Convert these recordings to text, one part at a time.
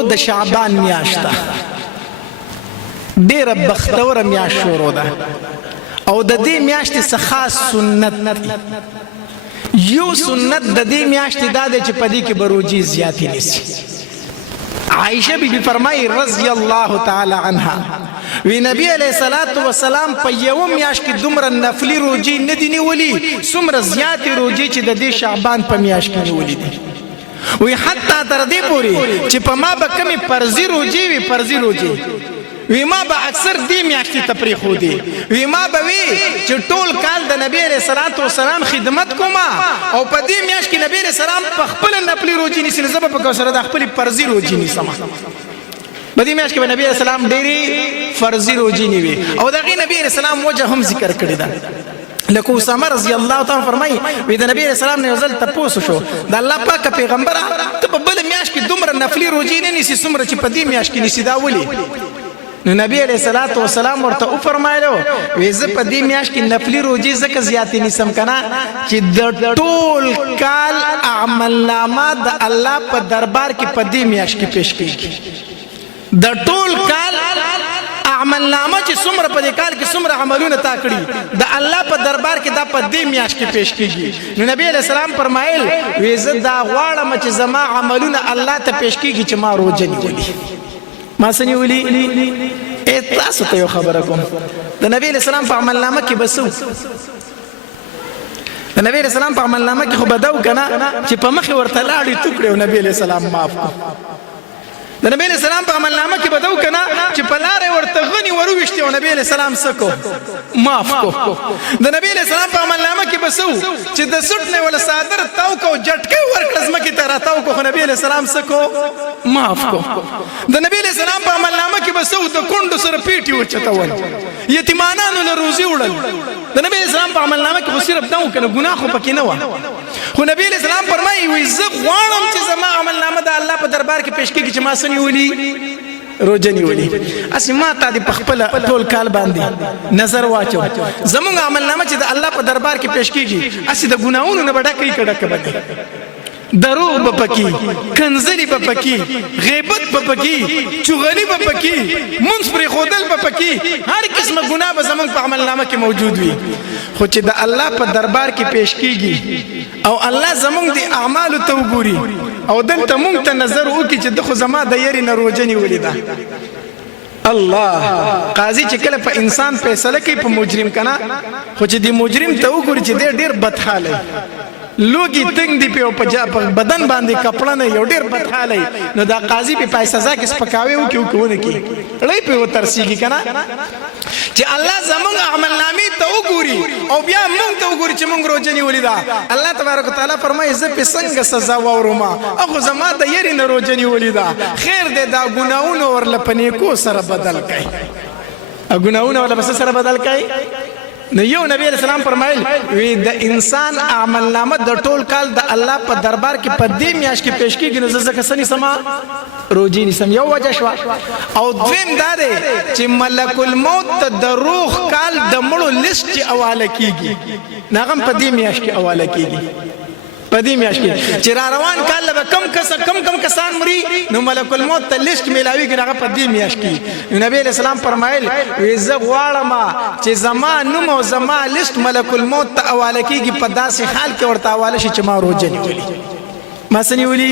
شروع د شعبان میاشت ده، ډیره بختوره میاشت شروع ده او د دې میاشتې څه خاص سنت دی. یو سنت د دې میاشتې دا دی چې په دې کې به روجې زیاتې نیسي. عائشہ بی بی فرمائی رضی اللہ تعالی عنہ وی نبی علیہ الصلوۃ والسلام په یو میاشت کې دومره نفلی روجی نه دی نیولی څومره زیات روجی چې د دې شعبان په میاشت کې نیولی دي. وی حتی تر دې پوری چې په ما به کمی فرضی روجی وی فرضی روجی وی ما به اکثر دې میاشتې تفریح ودی وی ما به وی چې ټول کال د نبی علیہ الصلوۃ والسلام خدمت کوما او په دې میاشت کې نبی علیہ السلام په خپل نفلی روجی نیسي زب په کوسره د خپل فرضی روجی نیسم. په دې میاشت کې نبی علیہ السلام ډېری فرضی روجی نیوي او دغه نبی علیہ السلام وجه هم ذکر کړی ده. لکه اسامه رضی الله تعالی فرمایي وی د نبی علیہ السلام نه ځل تاسو شو د الله پاک پیغمبر ته په بل میاشت کې دومره نفلی روجی نه نیسي څومره چې په دې میاشت کې نیسي دا ولي؟ نو نبی علیہ الصلوۃ والسلام ورته او فرمایلو وی زه په دې میاشت کې نفلی روجی زکه زیاتې نیسم کنه چې د ټول کال اعمال نامه د الله په دربار کې په دې میاشت کې پیش کیږي. د ټول کال عمل نامه چې څومره په دې کال کې څومره عملونه تا کړي د الله په دربار کې دا په دې میاشت کې پیش کیږي. نو نبی علیہ السلام فرمایل وی زه دا غواړم چې زما عملونه الله ته پیش کیږي چې ما روزه نیولي. ما څه نیولي؟ تاسو ته یو خبره کوم د نبی علیہ السلام په عمل نامه کې بسو د نبی علیہ السلام په عمل نامه کې خو بدو کنه چې په مخ ورته لاړې ټوکړي او نبی علیہ السلام معاف د نبی علیہ السلام په عمل نامه کې بدو کنه چې په لارې ورته غني ورويشتي او نبی علیہ السلام سکو معاف کو. د نبی علیہ السلام په عمل نامه کې بسو چې د سټ نه ول صادر تاو کو جټکي ورکړز مکه ته راتاو کو نبی علیہ السلام سکو معاف کو. د نبی علیہ السلام په عمل نامه کې بسو د کندو سره پیټي وچتاول یتیمانانو له روزي وړل. د نبی علیہ السلام په عمل نامه کې خو صرف داو کنه ګناه خو پکې نه و خو نبی علیہ السلام فرمایي وي زه غواړم چې زما عمل نامه د الله په دربار کې پیش کیږي چې ما سنیولي روزه نیولي. اسی ما ته د خپل ټول کال باندې نظر واچو زموږ عمل نامه چې د الله په دربار کې پیش کیږي اسی د ګناہوں نه بډکې کډک بډک دروغ بپکی کنزلی بپکی غیبت بپکی چغلی بپکی منص پر خودل بپکی هر قسم گناہ به زمون په عمل نامه کې موجود وي خو چې د الله په دربار کې پیش کیږي او الله زمون د اعمال ته وګوري او دلته مونږ ته نظر وکړي چې د خو زما د یری نه روجنی ولیدا. الله قاضي چې کله په انسان فیصله کوي په مجرم کنا خو چې د مجرم ته وګوري چې ډیر بدحاله لوګي تنگ دی په بدن باندې کپڑا نه یو ډیر بدحاله نو دا قاضي په سزا کې سپکاوي او کیو کوونه کی لړۍ په ترسيږي کنه چې الله زموږ عمل نامې ته وګوري او بیا موږ ته وګوري چې موږ روزنی ولیدا. الله تبارک وتعالى فرمایي زه په څنګه سزا وورما اخو زما د یری نه روزنی ولیدا خیر دې دا ګناونه ورل پنې کو سره بدل کړي ګناونه ورل بس سره بدل کړي. نو یو نبی علیہ السلام فرمایل وی د انسان عمل نامه د ټول کال د الله په دربار کې په دې میاشت کې پیش کیږي نو زکه سني سما روزي نسم یو وجه شو او دویم دا دی چې ملک الموت د روح کال د مړو لیست حواله کیږي ناغم په دې میاشت کې حواله کیږي په دې میاشت کې چې روان کال به کم کسان مري نو ملک الموت ته لیست ملاوي هغه په دې میاشت کې. نبی علیہ السلام فرمایل وی زه غواړم چې زما نوم او زما لیست ملک الموت ته حواله کیږي په داسې حال کې ورته حواله شي چې ما روزه نیولي ما سنیولي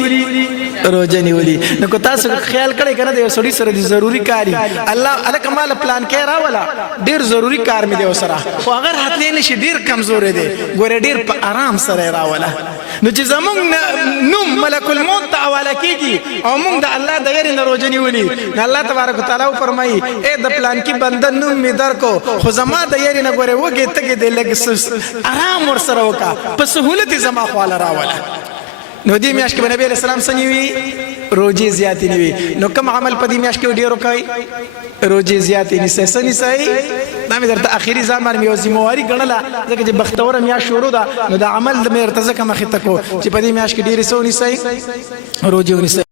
روزه نیولي. نو کو تاسو خیال کړئ کنه د سړي سره دي ضروری کاری الله الکمال پلان کې راولا ډیر ضروری کار مې دی سره خو اگر هتلې نشي ډیر کمزور دی ګوره ډیر په آرام سره راولا نو چې زمونږ نوم ملک الموت ته حواله کیږي او موږ د الله د یری نه روزه نیولي نو الله تبارک وتعالى فرمایي اے د پلان کې بنده نوم می درکو خو زما د یری نه ګوره وګه تګ دې لګ آرام ور سره وکا په سہولت زما خواله راولا. نو دې میاشت کې نبی علیہ السلام سنوي روزي زیاتې نیوي نو کوم عمل په دې میاشت کې ډیر وکای روزي زیاتې نسې سني صحیح دا مې درته اخیری ځان باندې یو ذمہواری ګڼله ځکه چې بختوره میاشت شروع ده نو دا عمل د مې ارتزه کمه خته کو چې په دې میاشت کې ډیر سونی صحیح روزي ونی